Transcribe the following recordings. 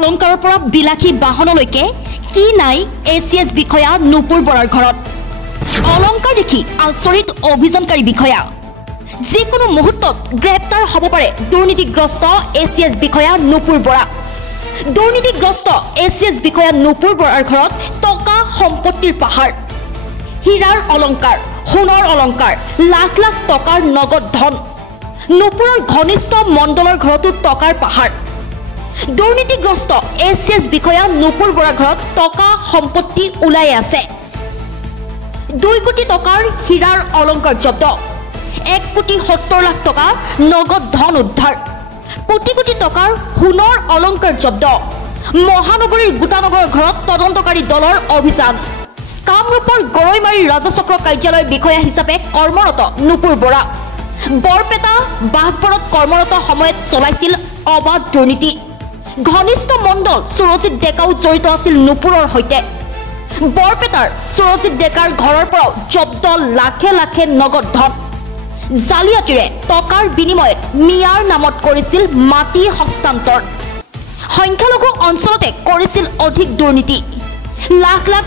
অলংকাৰৰ পৰা বিলাসী বাহনলৈকে কি নাই এচিএছ বিষয়া নুপুৰ বৰাৰ ঘৰত অলংকাৰ দেখি আচৰিত অভিযানকাৰী বিষয়া যিকোনো মুহূৰ্তত গ্ৰেপ্তাৰ হ'ব পাৰে দুৰ্নীতিগ্ৰস্ত এচিএছ বিষয়া নুপুৰ বৰা দুৰ্নীতিগ্ৰস্ত এচিএছ বিষয়া নুপুৰ বৰাৰ ঘৰত টকা সম্পত্তিৰ পাহাৰ হীৰাৰ অলংকাৰ সোণৰ অলংকাৰ লাখ লাখ টকাৰ নগদ ধন নুপুৰৰ ঘনিষ্ঠ মণ্ডলৰ ঘৰতো টকাৰ পাহাৰ দুৰ্নীতিগ্ৰস্ত এচিএছ বিষয়া নুপুৰ বৰাৰ ঘৰত টকা সম্পত্তি ওলাই আছে 2 কোটি টকাৰ হীৰাৰ অলংকাৰ জব্দ 1 কোটি 70 লাখ টকা নগদ ধন উদ্ধাৰ কোটি কোটি টকাৰ সোণৰ অলংকাৰ জব্দ মহানগৰীৰ গোটানগৰৰ ঘৰত তদন্তকাৰী দলৰ অভিযান কামৰূপৰ গৰৈমাৰীৰ ৰাজচক্ৰ কাৰ্যালয়ৰ বিষয়া হিচাপে কৰ্মৰত নুপুৰ বৰা বৰপেটা বাঘবৰত কৰ্মৰত সময়ত চলাইছিল অবাধ দুৰ্নীতি ঘনিষ্ঠ মণ্ডল সুৰজিত ডেকাও জড়িত আছিল নুপুৰৰ সৈতে বৰপেটাৰ সুৰজিত ডেকাৰ ঘৰৰ পৰা জব্দ লাখে লাখে নগদ ধন জালিয়াতিৰে টকাৰ বিনিময়ত মিয়াৰ নামত কৰিছিল মাটি হস্তান্তৰ সংখ্যালঘু অঞ্চলতে কৰিছিল অধিক দুৰ্নীতি লাখ লাখ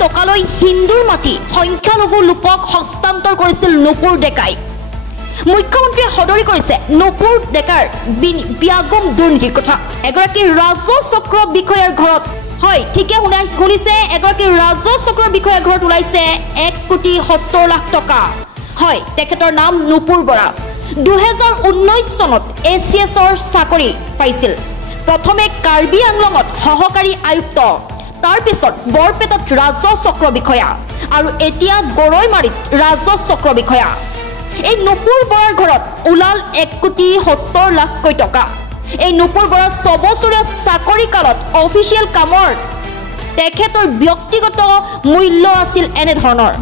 টকালৈ হিন্দুৰ মাটি সংখ্যালঘু লোকক হস্তান্তৰ কৰিছিল নুপুৰ ডেকাই মুখ্যমন্ত্ৰীয়ে সদৰি কৰিছে নুপুৰ ডেকাৰ বিয়াগম দুৰ্নীতিৰ কথা এগৰাকী ৰাজচক্ৰ বিষয়াৰ ঘৰত হয় ঠিকে শুনিছে এগৰাকী ৰাজচক্ৰ বিষয়াৰ ঘৰত ওলাইছে 1 কোটি 70 লাখ টকা হয় তেখেতৰ নাম নুপুৰ বৰা 2019 চনত এচিএছৰ চাকৰি পাইছিল প্ৰথমে কাৰ্বি আংলঙত সহকাৰী আয়ুক্ত তাৰ পিছত বৰপেটাত ৰাজচক্ৰ বিষয়া আৰু এতিয়া গৰৈমাৰীত ৰাজচক্ৰ বিষয়া এই নুপুৰ বৰাৰ ঘৰত ওলাল 1 কোটি 70 লাখ টকা এই নুপুৰ বৰাৰ 6 বছৰীয়া চাকৰি কালত অফিচিয়েল কামৰ তেখেতৰ ব্যক্তিগত মূল্য আছিল এনে ধৰণৰ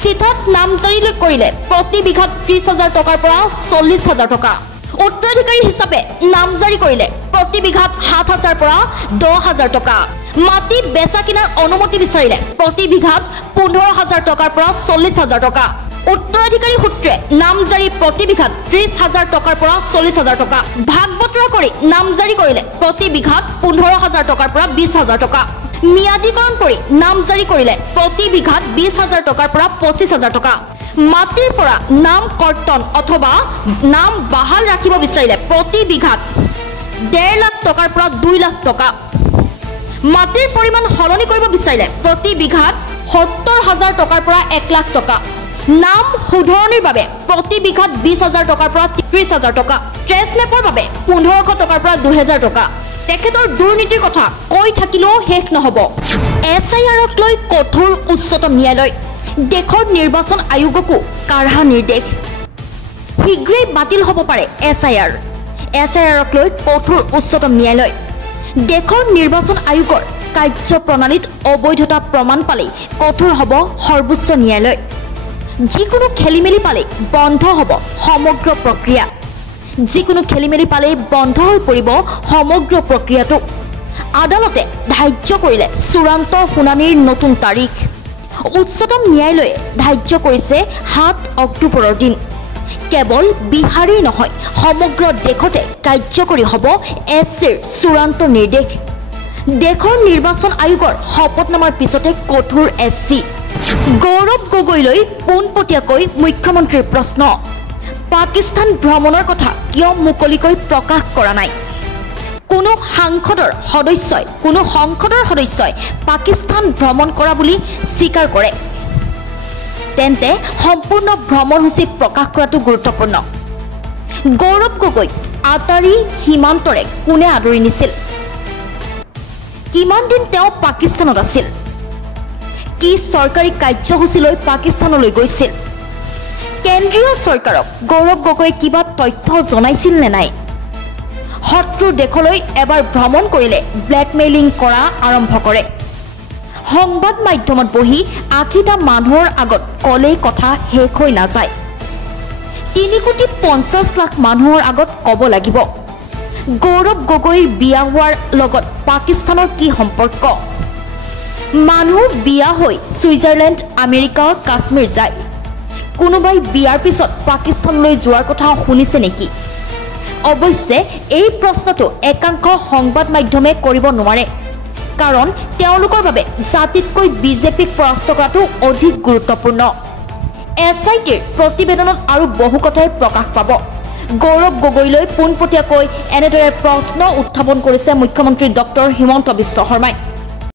চিঠত নামজাৰি কৰিলে প্ৰতি বিঘাত 30,000 টকাৰ পৰা 40,000 টকা উত্তৰাধিকাৰী হিচাপে নামজাৰি কৰিলে প্ৰতি বিঘাত 7,000 পৰা 10,000 টকা মাটি বেচা কিনাৰ অনুমতি বিচাৰিলে প্ৰতি বিঘাত 15,000 টকাৰ পৰা 40,000 টকা উত্তৰাধিকাৰী সূত্ৰে নামজাৰি প্ৰতি বিঘাত 30,000 টকাৰ পৰা 40,000 টকা ভাগ বতৰা কৰি নামজাৰি কৰিলে প্ৰতি বিঘাত 15,000 টকাৰ পৰা 20,000 টকা মিয়াদীকৰণ কৰি নামজাৰি কৰিলে প্ৰতি বিঘাত 20,000 টকাৰ পৰা 25,000 টকা মাটিৰ পৰা নাম কৰ্তন অথবা নাম বাহাল ৰাখিব বিচাৰিলে প্ৰতি বিঘাত 1.5 লাখ টকাৰ পৰা 2 লাখ টকা মাটিৰ পৰিমাণ সলনি কৰিব বিচাৰিলে প্ৰতি বিঘাত 70,000 টকাৰ পৰা 1 লাখ টকা নাম শুধৰণিৰ বাবে প্ৰতি বিঘাত 20,000 টকাৰ পৰা 30,000 টকা ট্ৰেছ মেপৰ বাবে 1,500 টকাৰ পৰা 2,000 টকা তেখেতৰ দুৰ্নীতিৰ কথা কৈ থাকিলেও শেষ নহব এছআইআৰক লৈ কঠোৰ উচ্চতম ন্যায়ালয় দেশৰ নিৰ্বাচন আয়োগকো কাঢ়া নিৰ্দেশ শীঘ্ৰেই বাতিল হ'ব পাৰে এছআইআৰক লৈ কঠোৰ উচ্চতম ন্যায়ালয় দেশৰ নিৰ্বাচন আয়োগৰ কাৰ্যপ্ৰণালীত অবৈধতা প্ৰমাণ পালেই কঠোৰ হ'ব সৰ্বোচ্চ ন্যায়ালয় যিকোনো খেলিমেলি পালে বন্ধ হ'ব সমগ্ৰ প্ৰক্ৰিয়া যিকোনো খেলিমেলি পালে বন্ধ হৈ পৰিব সমগ্ৰ প্ৰক্ৰিয়াটো আদালতে ধাৰ্য কৰিলে চূড়ান্ত শুনানিৰ নতুন তাৰিখ উচ্চতম ন্যায়ালয়ে ধাৰ্য কৰিছে 7 অক্টোবৰৰ দিন কেৱল বিহাৰেই নহয় সমগ্ৰ দেশতে কাৰ্যকৰী হ'ব এছচিৰ চূড়ান্ত নিৰ্দেশ দেশৰ নিৰ্বাচন আয়োগৰ শপতনামাৰ পিছতে কঠোৰ এছচি গৌৰৱ গগৈলৈ পোনপটীয়াকৈ মুখ্যমন্ত্ৰীৰ প্ৰশ্ন পাকিস্তান ভ্ৰমণৰ কথা কিয় মুকলিকৈ প্ৰকাশ কৰা নাই কোনো সংসদৰ সদস্যই পাকিস্তান ভ্ৰমণ কৰা বুলি স্বীকাৰ কৰে তেন্তে সম্পূৰ্ণ ভ্ৰমণসূচী প্ৰকাশ কৰাটো গুৰুত্বপূৰ্ণ গৌৰৱ গগৈক আটাৰী সীমান্তৰে কোনে আদৰি নিছিল কিমান দিন তেওঁ পাকিস্তানত আছিল কি চৰকাৰী কাৰ্যসূচী লৈ পাকিস্তানলৈ গৈছিল কেন্দ্ৰীয় চৰকাৰক গৌৰৱ গগৈ কিবা তথ্য জনাইছিল নে নাই শত্ৰু দেশলৈ এবাৰ ভ্ৰমণ কৰিলে ব্লেকমেইলিং কৰা আৰম্ভ কৰে সংবাদ মাধ্যমত বহি 80টা মানুহৰ আগত কলেই কথা শেষ হৈ নাযায় 3,50 লাখ মানুহৰ আগত ক'ব লাগিব গৌৰৱ গগৈৰ বিয়া হোৱাৰ লগত পাকিস্তানৰ কি সম্পৰ্ক মানুহ বিয়া হৈ সুইজাৰলেণ্ড আমেৰিকা কাশ্মীৰ যায় কোনোবাই বিয়াৰ পিছত পাকিস্তানলৈ যোৱাৰ কথা শুনিছে নেকি অৱশ্যে এই প্ৰশ্নটো একাংশ সংবাদ মাধ্যমে কৰিব নোৱাৰে কাৰণ তেওঁলোকৰ বাবে জাতিতকৈ বিজেপিক পৰাস্ত কৰাটো অধিক গুৰুত্বপূৰ্ণ এছআইটিৰ প্ৰতিবেদনত আৰু বহু কথাই প্ৰকাশ পাব গৌৰৱ গগৈলৈ পোনপটীয়াকৈ এনেদৰে প্ৰশ্ন উত্থাপন কৰিছে মুখ্যমন্ত্ৰী ডক্টৰ হিমন্ত বিশ্ব শৰ্মাই